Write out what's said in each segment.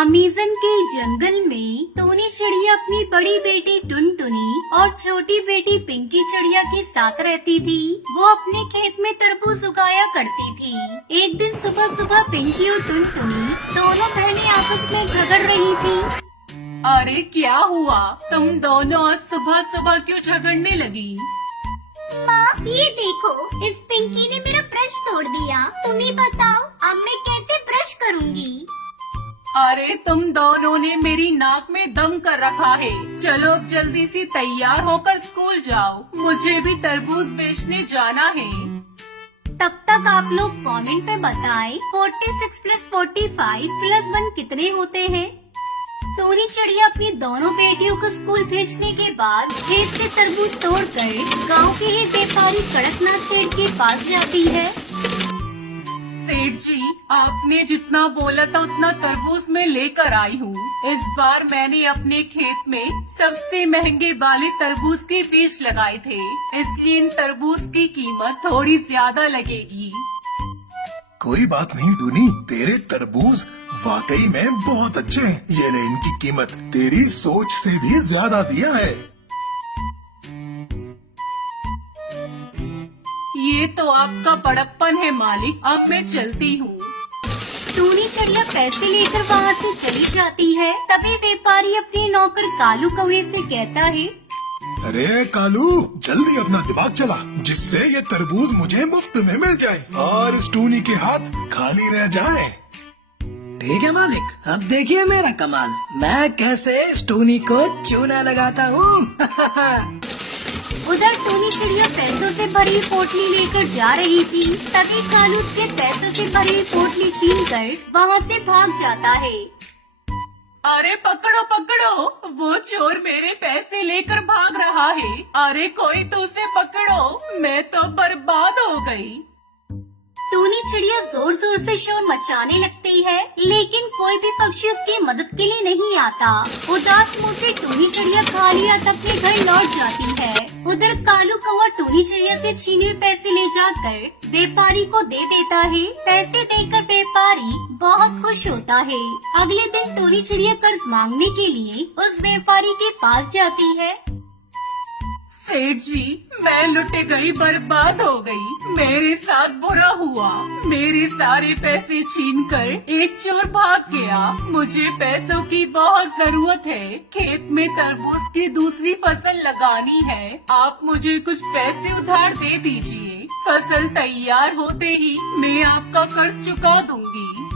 Amazon के जंगल में टूनी चिड़िया अपनी बड़ी बेटी टुनटुनी और छोटी बेटी पिंकी चिड़िया के साथ रहती थी। वो अपने खेत में तरबूज उगाया करती थी। एक दिन सुबह सुबह पिंकी और टुनटुनी दोनों बहनें आपस में झगड़ रही थी। अरे क्या हुआ? तुम दोनों आज सुबह सुबह क्यों झगड़ने लगी? माँ ये देखो, इस पिंकी ने मेरा ब्रश तोड़ दिया। तुम ही बताओ अब मैं कैसे ब्रश करूँगी? अरे तुम दोनों ने मेरी नाक में दम कर रखा है। चलो अब जल्दी से तैयार होकर स्कूल जाओ, मुझे भी तरबूज बेचने जाना है। तब तक आप लोग कमेंट पे बताएं 46 + 45 + 1 कितने होते हैं। टूनी चिड़िया अपनी दोनों बेटियों को स्कूल भेजने के बाद खेत से तरबूज तोड़कर गांव के ही व्यापारी कड़कनाथ सेठ के पास जाती है। सेठ जी, आपने जितना बोला था उतना तरबूज मैं लेकर आई हूँ। इस बार मैंने अपने खेत में सबसे महंगे वाले तरबूज के बीज लगाए थे, इसलिए इन तरबूज की कीमत थोड़ी ज्यादा लगेगी। कोई बात नहीं टूनी, तेरे तरबूज वाकई में बहुत अच्छे हैं। ये ले इनकी कीमत तेरी सोच से भी ज्यादा दिया है। ये तो आपका बड़प्पन है मालिक, अब मैं चलती हूँ। टूनी चिड़िया पैसे लेकर वहाँ से चली जाती है। तभी व्यापारी अपने नौकर कालू कौवे से कहता है, अरे कालू, जल्दी अपना दिमाग चला जिससे ये तरबूज मुझे मुफ्त में मिल जाए और इस टूनी के हाथ खाली रह जाए। ठीक है मालिक, अब देखिए मेरा कमाल, मैं कैसे इस टूनी को चूना लगाता हूँ। उधर टूनी चिड़िया पैसों से भरी पोटली लेकर जा रही थी। तभी कालू उसके पैसों से भरी पोटली छीनकर वहाँ से भाग जाता है। अरे पकड़ो पकड़ो, वो चोर मेरे पैसे लेकर भाग रहा है। अरे कोई तो उसे पकड़ो, मैं तो बर्बाद हो गई। टूनी चिड़िया जोर जोर से शोर मचाने लगती है, लेकिन कोई भी पक्षी उसकी मदद के लिए नहीं आता। उदास मुंह से टूनी चिड़िया खाली हाथ अपने घर लौट जाती है। उधर कालू कौवा टूनी चिड़िया से छीने हुए पैसे ले जाकर व्यापारी को दे देता है। पैसे देकर व्यापारी बहुत खुश होता है। अगले दिन टूनी चिड़िया कर्ज मांगने के लिए उस व्यापारी के पास जाती है। सेठ जी, मैं लुट गई, बर्बाद हो गई। मेरे साथ बुरा हुआ, मेरे सारे पैसे छीनकर एक चोर भाग गया। मुझे पैसों की बहुत जरूरत है, खेत में तरबूज की दूसरी फसल लगानी है। आप मुझे कुछ पैसे उधार दे दीजिए, फसल तैयार होते ही मैं आपका कर्ज चुका दूंगी।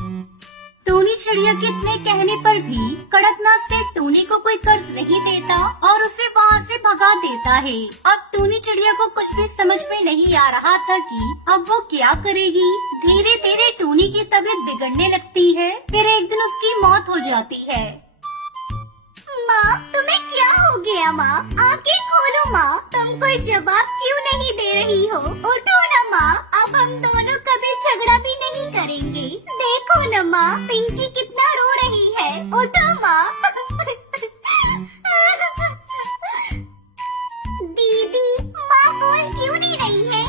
टूनी चिड़िया के इतने कहने पर भी कड़कनाथ सेठ टूनी को कोई कर्ज नहीं देता और उसे वहाँ से भगा देता है। अब टूनी चिड़िया को कुछ भी समझ में नहीं आ रहा था कि अब वो क्या करेगी। धीरे धीरे टूनी की तबीयत बिगड़ने लगती है। फिर एक दिन उसकी मौत हो जाती है। माँ, तुम्हें क्या हो गया? माँ, आंखें खोलो। माँ, तुम कोई जवाब क्यों नहीं दे रही हो? उठो न माँ, अब हम दोनों कभी झगड़ा भी नहीं करेंगे। देखो न माँ, पिंकी कितना रो रही है। उठो माँ। दीदी, माँ बोल क्यों नहीं रही है?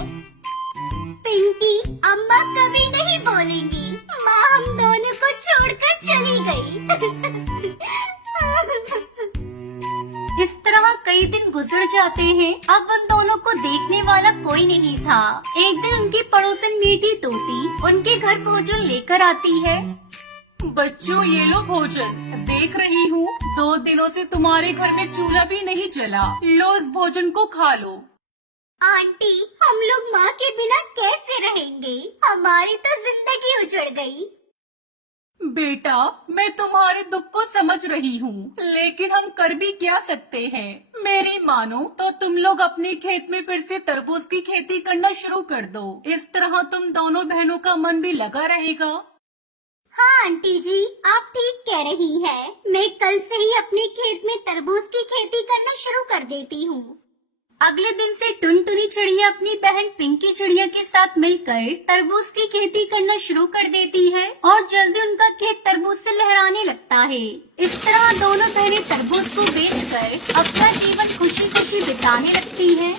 पिंकी, अम्मा कभी नहीं बोलेंगी। माँ हम दोनों को छोड़कर चली गई। इस तरह कई दिन गुजर जाते हैं। अब उन दोनों को देखने वाला कोई नहीं था। एक दिन उनकी पड़ोसन मीठी तोती उनके घर भोजन लेकर आती है। बच्चों, ये लो भोजन। देख रही हूँ 2 दिनों से तुम्हारे घर में चूल्हा भी नहीं जला। लो इस भोजन को खा लो। आंटी, हम लोग माँ के बिना कैसे रहेंगे? हमारी तो जिंदगी उजड़ गई। बेटा, मैं तुम्हारे दुख को समझ रही हूँ, लेकिन हम कर भी क्या सकते हैं। मेरी मानो तो तुम लोग अपने खेत में फिर से तरबूज की खेती करना शुरू कर दो। इस तरह तुम दोनों बहनों का मन भी लगा रहेगा। हाँ आंटी जी, आप ठीक कह रही है। मैं कल से ही अपने खेत में तरबूज की खेती करना शुरू कर देती हूँ। अगले दिन से टुनटुनी चिड़िया अपनी बहन पिंकी चिड़िया के साथ मिलकर तरबूज की खेती करना शुरू कर देती है और जल्दी उनका खेत तरबूज से लहराने लगता है। इस तरह दोनों बहनें तरबूज को बेचकर अपना जीवन खुशी खुशी बिताने लगती हैं।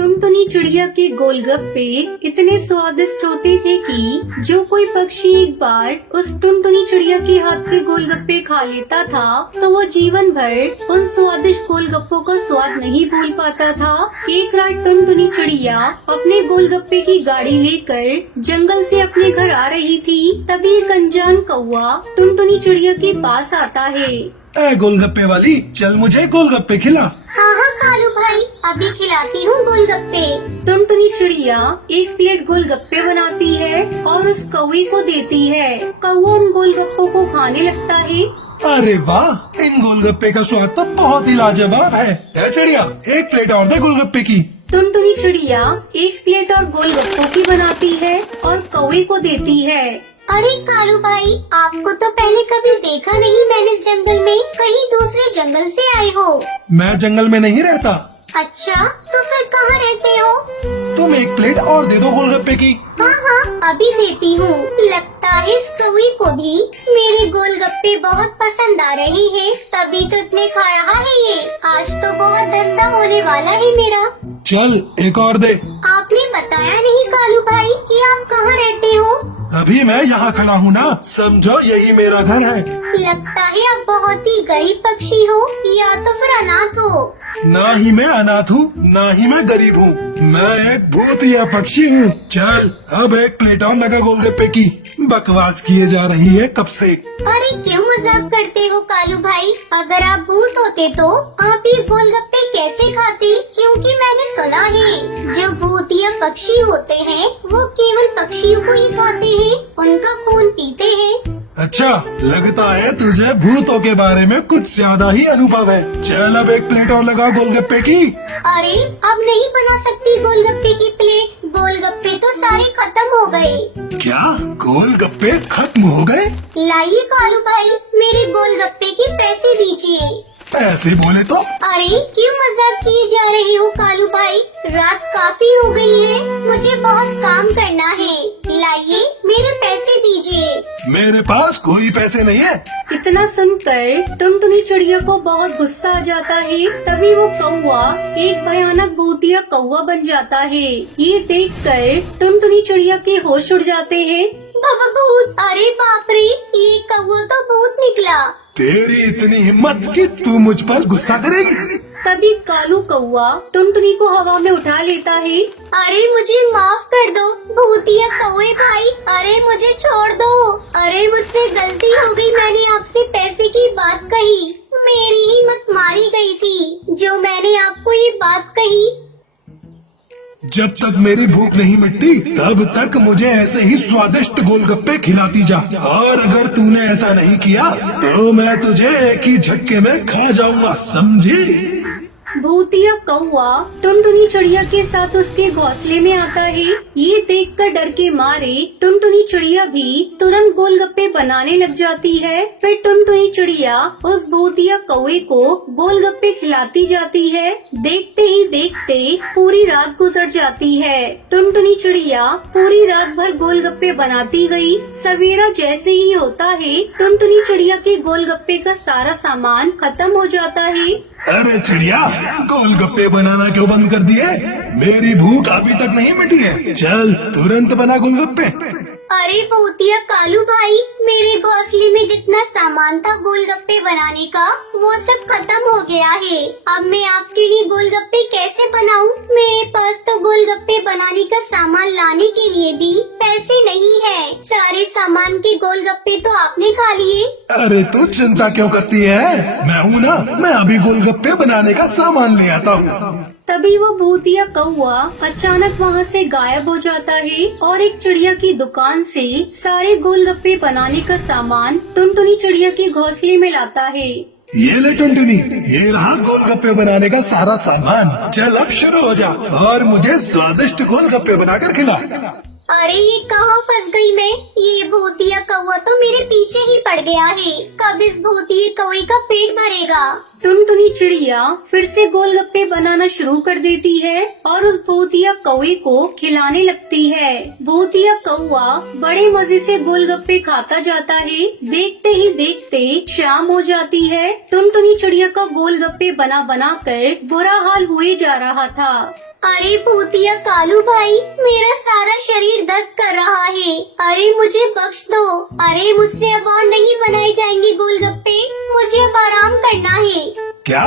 टुनटुनी चिड़िया के गोलगप्पे इतने स्वादिष्ट होते थे कि जो कोई पक्षी एक बार उस टुनटुनी चिड़िया के हाथ के गोलगप्पे खा लेता था तो वो जीवन भर उन स्वादिष्ट गोलगप्पों का स्वाद नहीं भूल पाता था। एक रात टुनटुनी चिड़िया अपने गोलगप्पे की गाड़ी लेकर जंगल से अपने घर आ रही थी। तभी एक अनजान कौवा टुनटुनी चिड़िया के पास आता है। ए गोलगप्पे वाली, चल मुझे गोलगप्पे खिला। हाँ हाँ कालू भाई, अभी खिलाती हूँ गोलगप्पे। टुनटुनी चिड़िया एक प्लेट गोलगप्पे बनाती है और उस कौवे को देती है। कौवा उन गोलगप्पों को खाने लगता है। अरे वाह, इन गोलगप्पे का स्वाद तो बहुत ही लाजवाब है। ए चिड़िया, एक प्लेट और दे गोलगप्पे की। टुनटुनी चिड़िया एक प्लेट और गोलगप्पों की बनाती है और कौवे को देती है। अरे कालू भाई, आपको तो पहले कभी देखा नहीं मैंने इस जंगल में, कहीं दूसरे जंगल से आए हो? मैं जंगल में नहीं रहता। अच्छा, तो फिर कहाँ रहते हो? तुम एक प्लेट और दे दो गोलगप्पे की। हाँ हाँ, अभी देती हूँ। लगता है इस कौवे को भी मेरे गोलगप्पे बहुत पसंद आ रहे हैं, तभी तो इतने खा रहा है ये। आज तो बहुत धंधा होने वाला है मेरा। चल एक और दे। आपने बताया नहीं कालू भाई कि आप कहाँ रहते हो? अभी मैं यहाँ खड़ा हूँ ना, समझो यही मेरा घर है। लगता है आप बहुत ही गरीब पक्षी हो या तो फिर अनाथ हो। ना ही मैं अनाथ हूँ, ना ही मैं गरीब हूँ, मैं एक भूतिया पक्षी हूँ। चल अब एक प्लेट और लगा गोलगप्पे की। बकवास किए जा रही है कब से। अरे क्यों मजाक करते हो कालू भाई? अगर आप भूत होते तो आप ये गोलगप्पे कैसे खाते? क्योंकि मैंने सुना है जो भूतिया पक्षी होते हैं वो केवल पक्षियों को ही खाते हैं, उनका खून पीते हैं। अच्छा, लगता है तुझे भूतों के बारे में कुछ ज्यादा ही अनुभव है। चल अब एक प्लेट और लगा गोलगप्पे की। अरे अब नहीं बना सकती गोलगप्पे की प्लेट, गोलगप्पे तो सारे खत्म हो गए। क्या गोलगप्पे खत्म हो गए? लाइए कालू भाई, मेरे गोलगप्पे के पैसे दीजिए। पैसे बोले तो? अरे क्यों मजाक किए जा रहे हो कालू भाई? रात काफी हो गई है, मुझे बहुत काम करना है। लाइए मेरे पैसे दीजिए। मेरे पास कोई पैसे नहीं है। इतना सुनकर टुनटुनी चिड़िया को बहुत गुस्सा आ जाता है। तभी वो कौवा एक भयानक भूतिया कौवा बन जाता है। ये देखकर टुनटुनी चिड़िया के होश उड़ जाते हैं। बाबा भूत! अरे बाप रे, ये कौवा तो भूत निकला। तेरी इतनी हिम्मत कि तू मुझ पर गुस्सा करेगी? तभी कालू कौवा टुनटुनी को हवा में उठा लेता है। अरे मुझे माफ कर दो भूतिया कौवे भाई, अरे मुझे छोड़ दो। अरे मुझसे गलती हो गई, मैंने आपसे पैसे की बात कही, मेरी हिम्मत मारी गई थी जो मैंने आपको ये बात कही। जब तक मेरी भूख नहीं मिटती तब तक मुझे ऐसे ही स्वादिष्ट गोलगप्पे खिलाती जा, और अगर तूने ऐसा नहीं किया तो मैं तुझे एक ही झटके में खा जाऊंगा, समझी? भूतिया कौवा टुनटुनी चिड़िया के साथ उसके घोंसले में आता है। ये देखकर डर के मारे टुनटुनी चिड़िया भी तुरंत गोलगप्पे बनाने लग जाती है। फिर टुनटुनी चिड़िया उस भूतिया कौवे को गोलगप्पे खिलाती जाती है। देखते ही देखते पूरी रात गुजर जाती है। टुनटुनी चिड़िया पूरी रात भर गोलगप्पे बनाती गई। सवेरा जैसे ही होता है टुनटुनी चिड़िया के गोलगप्पे का सारा सामान खत्म हो जाता है। अरे चिड़िया, गोलगप्पे बनाना क्यों बंद कर दिए? मेरी भूख अभी तक नहीं मिटी है, चल तुरंत बना गोलगप्पे। अरे भूतिया कालू भाई, मेरे घोंसले में जितना सामान था गोलगप्पे बनाने का वो सब खत्म हो गया है। अब मैं आपके लिए गोलगप्पे कैसे बनाऊं? मेरे पास तो गोलगप्पे बनाने का सामान लाने के लिए भी पैसे नहीं है। सारे सामान के गोलगप्पे तो आपने खा लिए। अरे तू चिंता क्यों करती है? मैं हूँ ना, मैं अभी गोलगप्पे बनाने का सामान ले आता हूँ। तभी वो भूतिया कौवा अचानक वहाँ से गायब हो जाता है और एक चिड़िया की दुकान से सारे गोलगप्पे बनाने का सामान टुनटुनी चिड़िया के घोंसले में लाता है। ये ले टुनटुनी, ये रहा गोलगप्पे बनाने का सारा सामान। चल अब शुरू हो जा और मुझे स्वादिष्ट गोलगप्पे बनाकर खिला। अरे ये कहाँ फंस गई मैं? ये भूतिया कौवा तो मेरे पीछे ही पड़ गया है। कब इस भूतिया कौवे का पेट भरेगा? टुनटुनी चिड़िया फिर से गोलगप्पे बनाना शुरू कर देती है और उस भूतिया कौवे को खिलाने लगती है। भूतिया कौवा बड़े मजे से गोलगप्पे खाता जाता है। देखते ही देखते शाम हो जाती है। टुनटुनी चिड़िया का गोलगप्पे बना बना कर बुरा हाल हुए जा रहा था। अरे भूतिया कालू भाई, मेरा सारा शरीर दर्द कर रहा है। अरे मुझे बख्श दो। अरे मुझसे अब और नहीं बनाए जाएंगे गोलगप्पे, मुझे अब आराम करना है। क्या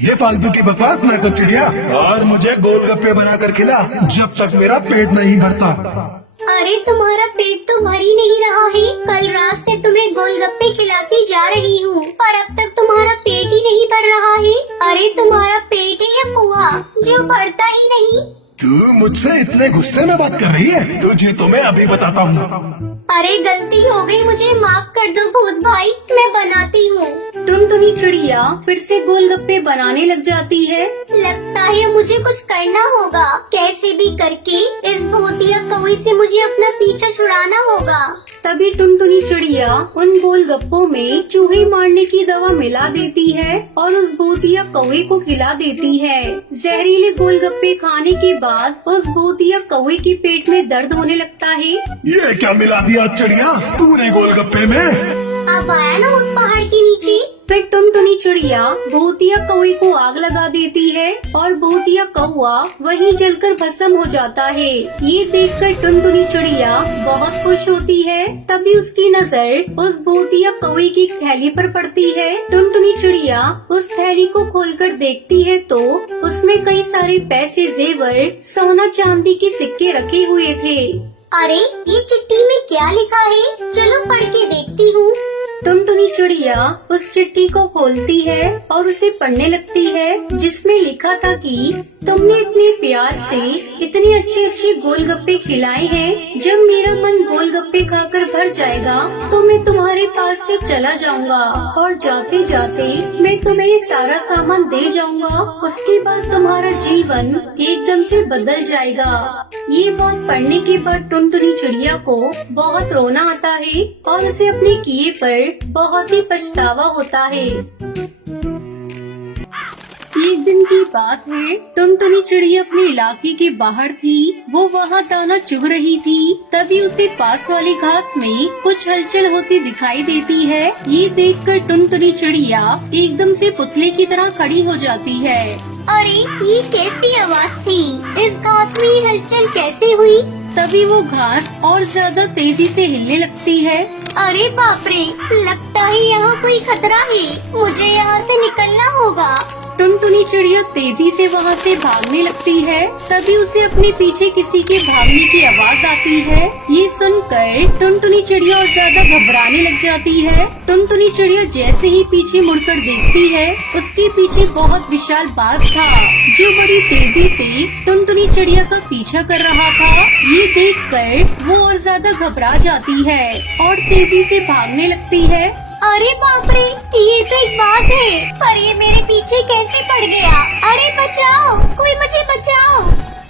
ये फालतू की बकवास ना कर चिड़िया, और मुझे गोलगप्पे बनाकर खिला जब तक मेरा पेट नहीं भरता। अरे तुम्हारा पेट तो भर ही नहीं रहा है। कल रात से तुम्हें गोलगप्पे खिलाती जा रही हूँ, पर अब तक तुम्हारा पेट ही नहीं भर रहा है। अरे तुम्हारा पेट है या कुआं जो भरता ही नहीं? तू मुझसे इतने गुस्से में बात कर रही है? तुझे तो मैं अभी बताता हूँ। अरे गलती हो गई, मुझे माफ कर दो भूत भाई, मैं बनाती हूँ। टुनटुनी चिड़िया फिर से गोलगप्पे बनाने लग जाती है। लगता है मुझे कुछ करना होगा, कैसे भी करके इस भूतिया कौवे से मुझे अपना पीछा छुड़ाना होगा। तभी टुनटुनी चिड़िया उन गोलगप्पों में चूहे मारने की दवा मिला देती है और उस भूतिया कौवे को खिला देती है। जहरीले गोलगप्पे खाने के बाद उस भूतिया कौवे के पेट में दर्द होने लगता है। ये क्या मिला दिया चिड़िया तूने गोलगप्पे में? अब आया ना उन पहाड़ के नीचे। फिर टुनटुनी चिड़िया भूतिया कौवे को आग लगा देती है और भूतिया कौवा वहीं जलकर भस्म हो जाता है। ये देखकर टुनटुनी चिड़िया बहुत खुश होती है। तभी उसकी नजर उस भूतिया कौवे की थैली पर पड़ती है। टुनटुनी चिड़िया उस थैली को खोलकर देखती है तो उसमें कई सारे पैसे, जेवर, सोना चांदी के सिक्के रखे हुए थे। अरे ये चिट्ठी में क्या लिखा है, चलो पढ़ के देखती हूँ। टुनटुनी चिड़िया उस चिट्ठी को खोलती है और उसे पढ़ने लगती है, जिसमें लिखा था कि तुमने इतने प्यार से इतने अच्छे अच्छे गोलगप्पे खिलाए हैं। जब मेरा मन गोलगप्पे खाकर भर जाएगा तो मैं तुम्हारे पास से चला जाऊंगा और जाते जाते मैं तुम्हें ये सारा सामान दे जाऊंगा। उसके बाद तुम्हारा जीवन एकदम से बदल जाएगा। ये बात पढ़ने के बाद टुनटुनी चिड़िया को बहुत रोना आता है और उसे अपने किए पर बहुत ही पछतावा होता है। एक दिन की बात है, टुनटुनी चिड़िया अपने इलाके के बाहर थी। वो वहाँ दाना चुग रही थी। तभी उसे पास वाली घास में कुछ हलचल होती दिखाई देती है। ये देखकर टुनटुनी चिड़िया एकदम से पुतले की तरह खड़ी हो जाती है। अरे ये कैसी आवाज थी, इस घास में ये हलचल कैसे हुई? तभी वो घास और ज्यादा तेजी से हिलने लगती है। अरे बाप रे, लगता है यहाँ कोई खतरा है, मुझे यहाँ से निकलना होगा। टुनटुनी चिड़िया तेजी से वहाँ से भागने लगती है। तभी उसे अपने पीछे किसी के भागने की आवाज आती है। ये सुनकर टुनटुनी चिड़िया और ज्यादा घबराने लग जाती है। टुनटुनी चिड़िया जैसे ही पीछे मुड़कर देखती है, उसके पीछे बहुत विशाल बाघ था जो बड़ी तेजी से टुनटुनी चिड़िया का पीछा कर रहा था। ये देखकर वो और ज्यादा घबरा जाती है और तेजी से भागने लगती है। अरे बाप रे, ये तो एक बाघ है, पर ये मेरे पीछे कैसे पड़ गया? अरे बचाओ, कोई मुझे बचाओ।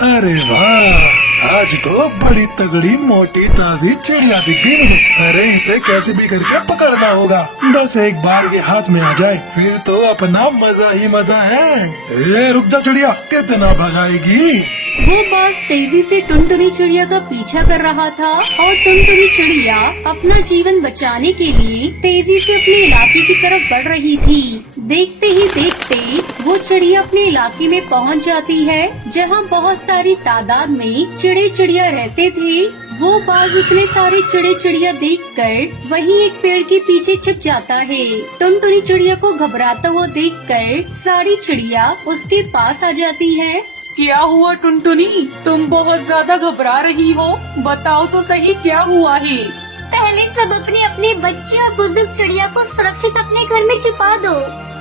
अरे वाह, आज तो बड़ी तगड़ी मोटी ताजी चिड़िया दिख गई मुझे। अरे इसे कैसे भी करके पकड़ना होगा, बस एक बार ये हाथ में आ जाए फिर तो अपना मजा ही मजा है। रुक जा चिड़िया, कितना भगाएगी? वो बाघ तेजी से टुनटुनी चिड़िया का पीछा कर रहा था और टुनटुनी चिड़िया अपना जीवन बचाने के लिए तेजी से अपने इलाके की तरफ बढ़ रही थी। देखते ही देखते वो चिड़िया अपने इलाके में पहुंच जाती है, जहां बहुत सारी तादाद में चिड़े चिड़िया रहते थे। वो बाघ इतने सारे चिड़े चिड़िया देखकर वहीं एक पेड़ के पीछे छिप जाता है। टुनटुनी चिड़िया को घबराता हुआ देखकर सारी चिड़िया उसके पास आ जाती है। क्या हुआ टुनटुनी, तुम बहुत ज्यादा घबरा रही हो, बताओ तो सही क्या हुआ है? पहले सब अपने अपने बच्चे और बुजुर्ग चिड़िया को सुरक्षित अपने घर में छुपा दो।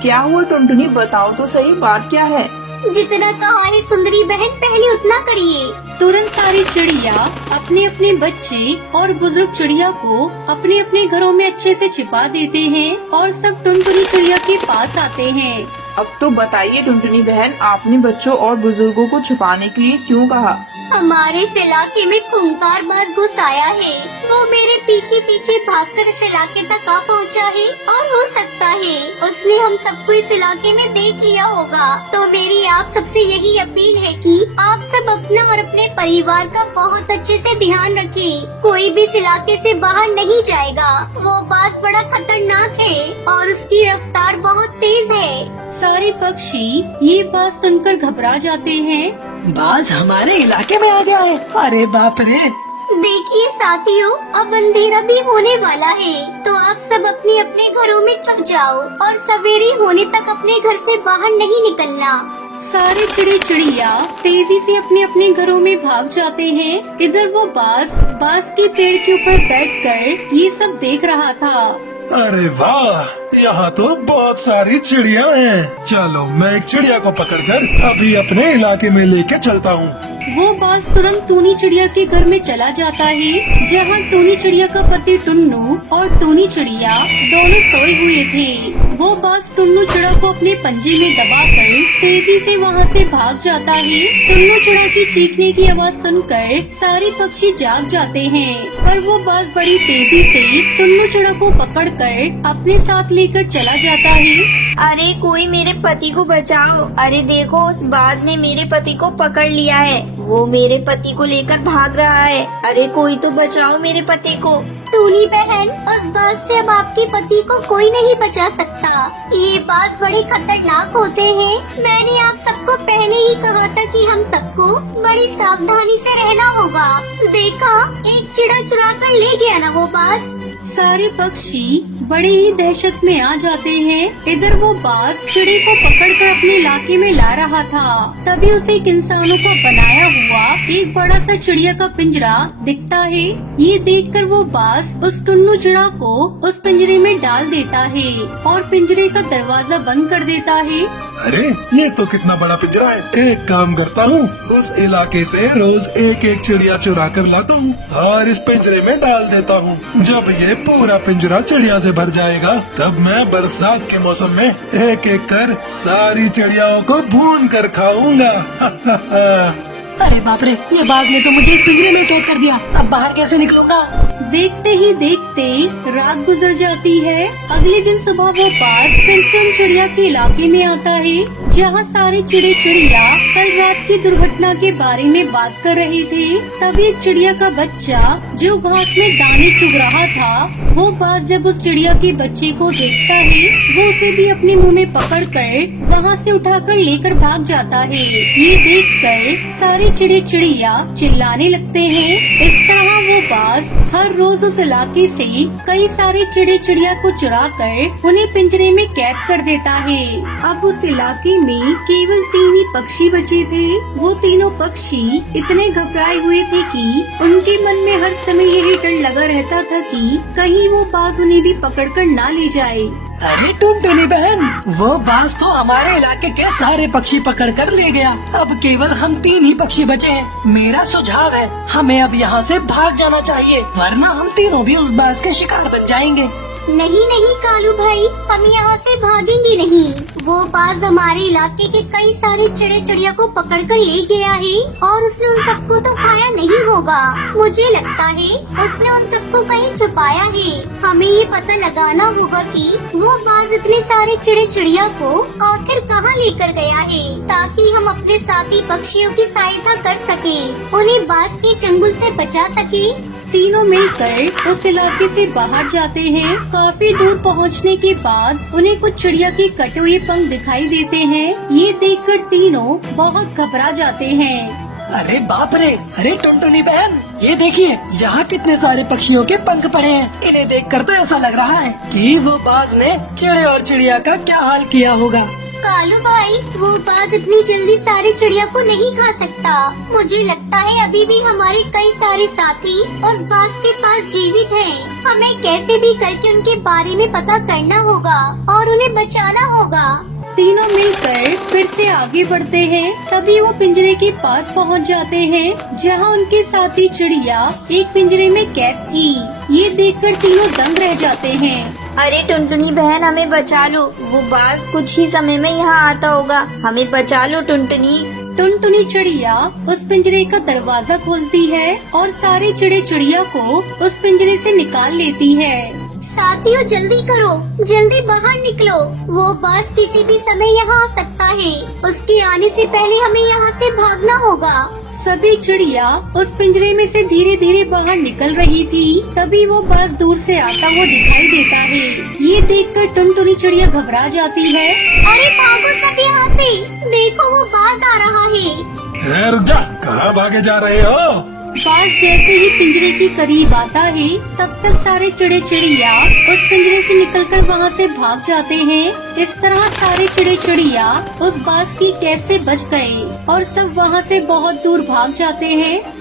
क्या हुआ टुनटुनी, बताओ तो सही, बात क्या है? जितना कहा है सुंदरी बहन, पहले उतना करिए। तुरंत सारी चिड़िया अपने अपने बच्चे और बुजुर्ग चिड़िया को अपने अपने घरों में अच्छे से छिपा देते हैं और सब टुनटुनी चिड़िया के पास आते हैं। अब तो बताइए टुनटुनी बहन, आपने बच्चों और बुजुर्गों को छुपाने के लिए क्यों कहा? हमारे इस इलाके में खूंखार बाघ घुस आया है। वो मेरे पीछे पीछे भागकर इस इलाके तक आ पहुंचा है और हो सकता है उसने हम सबको इस इलाके में देख लिया होगा। तो मेरी आप सबसे यही अपील है कि आप सब अपना और अपने परिवार का बहुत अच्छे से ध्यान रखें। कोई भी इस इलाके से बाहर नहीं जाएगा। वो बाघ बड़ा खतरनाक है और उसकी रफ्तार बहुत तेज है। सारे पक्षी ये बात सुनकर घबरा जाते हैं। बाज हमारे इलाके में आ गया है। अरे बाप रे। देखिए साथियों, अब अंधेरा भी होने वाला है, तो आप सब अपने अपने घरों में छुप जाओ और सवेरे होने तक अपने घर से बाहर नहीं निकलना। सारे चिड़ी चिड़िया तेजी से अपने अपने घरों में भाग जाते हैं। इधर वो बांस के पेड़ के ऊपर बैठकर ये सब देख रहा था। अरे वाह, यहाँ तो बहुत सारी चिड़िया हैं। चलो मैं एक चिड़िया को पकड़कर अभी अपने इलाके में लेके चलता हूँ। वो बाज तुरंत टूनी चिड़िया के घर में चला जाता है, जहाँ टूनी चिड़िया का पति टुन्नू और टूनी चिड़िया दोनों सोए हुए थे। वो बाज टुन्नू चिड़ा को अपने पंजे में दबाकर तेजी से वहाँ से भाग जाता है। टुन्नू चिड़ा की चीखने की आवाज सुनकर सारे पक्षी जाग जाते हैं, पर वो बाज बड़ी तेजी से टुन्नू चिड़ा को पकड़कर अपने साथ लेकर चला जाता है। अरे कोई मेरे पति को बचाओ। अरे देखो, उस बाज ने मेरे पति को पकड़ लिया है। वो मेरे पति को लेकर भाग रहा है। अरे कोई तो बचाओ मेरे पति को। टूनी बहन, उस बाज से अब आपके पति को कोई नहीं बचा सकता। ये बाज बड़े खतरनाक होते हैं। मैंने आप सबको पहले ही कहा था कि हम सबको बड़ी सावधानी से रहना होगा। देखा, एक चिड़ा चुरा कर ले गया ना वो बाज। सारे पक्षी बड़े ही दहशत में आ जाते हैं। इधर वो बाज चिड़ी को पकड़कर अपने इलाके में ला रहा था, तभी उसे एक इंसानों का बनाया हुआ एक बड़ा सा चिड़िया का पिंजरा दिखता है। ये देखकर वो बाज उस टुन्नू चिड़ा को उस पिंजरे में डाल देता है और पिंजरे का दरवाजा बंद कर देता है। अरे ये तो कितना बड़ा पिंजरा है। एक काम करता हूँ, उस इलाके से रोज एक एक चिड़िया चुरा कर लाता हूँ और इस पिंजरे में डाल देता हूँ। जब ये पूरा पिंजरा चिड़िया से भर जाएगा, तब मैं बरसात के मौसम में एक एक कर सारी चिड़ियाओं को भून कर खाऊंगा। अरे बाप रे, ये बाज ने तो मुझे इस पिंजरे में कैद कर दिया। अब बाहर कैसे निकलूंगा? देखते ही देखते रात गुजर जाती है। अगले दिन सुबह वो बाज फिर से उन चिड़िया के इलाके में आता है, जहाँ सारे चिड़िया कल रात की दुर्घटना के बारे में बात कर रहे थे। तभी एक चिड़िया का बच्चा जो घास में दाने चुग रहा था, वो बाज जब उस चिड़िया के बच्चे को देखता है, वो उसे भी अपने मुंह में पकड़कर वहाँ से उठाकर लेकर भाग जाता है। ये देखकर सारे चिड़िया चिल्लाने लगते हैं। इस तरह वो बाज हर रोज उस इलाके से कई सारे चिड़िया को चुरा कर उन्हें पिंजरे में कैद कर देता है। अब उस इलाके में केवल 3 ही पक्षी बचे थे। वो तीनों पक्षी इतने घबराए हुए थे कि उनके मन में हर समय यही डर लगा रहता था कि कहीं वो बाज उन्हें भी पकड़कर ना ले जाए। अरे टुनटुनी बहन, वो बाज तो हमारे इलाके के सारे पक्षी पकड़ कर ले गया। अब केवल हम 3 ही पक्षी बचे हैं। मेरा सुझाव है, हमें अब यहाँ से भाग जाना चाहिए, वरना हम तीनों भी उस बाज के शिकार बन जाएंगे। नहीं नहीं कालू भाई, हम यहाँ से भागेंगे नहीं। वो बाज हमारे इलाके के कई सारे चिड़िया को पकड़कर ले गया है और उसने उन सबको तो खाया नहीं होगा। मुझे लगता है उसने उन सबको कहीं छुपाया है। हमें ये पता लगाना होगा कि वो बाज इतने सारे चिड़िया को आखिर कहाँ लेकर गया है, ताकि हम अपने साथी पक्षियों की सहायता कर सके, उन्हें बाज के चंगुल से बचा सके। तीनों मिलकर उस इलाके से बाहर जाते हैं। काफी दूर पहुंचने के बाद उन्हें कुछ चिड़िया के कटे हुए पंख दिखाई देते हैं। ये देखकर तीनों बहुत घबरा जाते हैं। अरे बाप रे, अरे टुनटुनी बहन, ये देखिए यहाँ कितने सारे पक्षियों के पंख पड़े हैं। इन्हें देखकर तो ऐसा लग रहा है कि वो बाज ने चिड़े और चिड़िया का क्या हाल किया होगा। कालू भाई, वो बाज इतनी जल्दी सारे चिड़िया को नहीं खा सकता। मुझे लगता है अभी भी हमारे कई सारे साथी उस बाज के पास जीवित हैं। हमें कैसे भी करके उनके बारे में पता करना होगा और उन्हें बचाना होगा। तीनों मिलकर फिर से आगे बढ़ते हैं। तभी वो पिंजरे के पास पहुंच जाते हैं, जहां उनके साथी चिड़िया एक पिंजरे में कैद थी। ये देखकर तीनों दंग रह जाते हैं। अरे टुनटुनी बहन, हमें बचा लो। वो बाज कुछ ही समय में यहाँ आता होगा। हमें बचा लो टुनटुनी। टुनटुनी चिड़िया उस पिंजरे का दरवाजा खोलती है और सारे चिड़िया को उस पिंजरे से निकाल लेती है। साथियों जल्दी करो, जल्दी बाहर निकलो। वो बाज किसी भी समय यहाँ आ सकता है। उसके आने से पहले हमें यहाँ से भागना होगा। सभी चिड़िया उस पिंजरे में से धीरे धीरे बाहर निकल रही थी। तभी वो बाज दूर से आता हुआ दिखाई देता है। ये देखकर टुनटुनी चिड़िया घबरा जाती है। अरे भागो सब यहाँ से, देखो वो बाज आ रहा है। रुक जा, कहाँ भागे जा रहे हो? बाज जैसे ही पिंजरे के करीब आता है तब तक सारे चिड़े चिड़िया उस पिंजरे से निकलकर वहाँ से भाग जाते हैं। इस तरह सारे चिड़े चिड़िया उस बाज की कैसे बच गए और सब वहाँ से बहुत दूर भाग जाते हैं।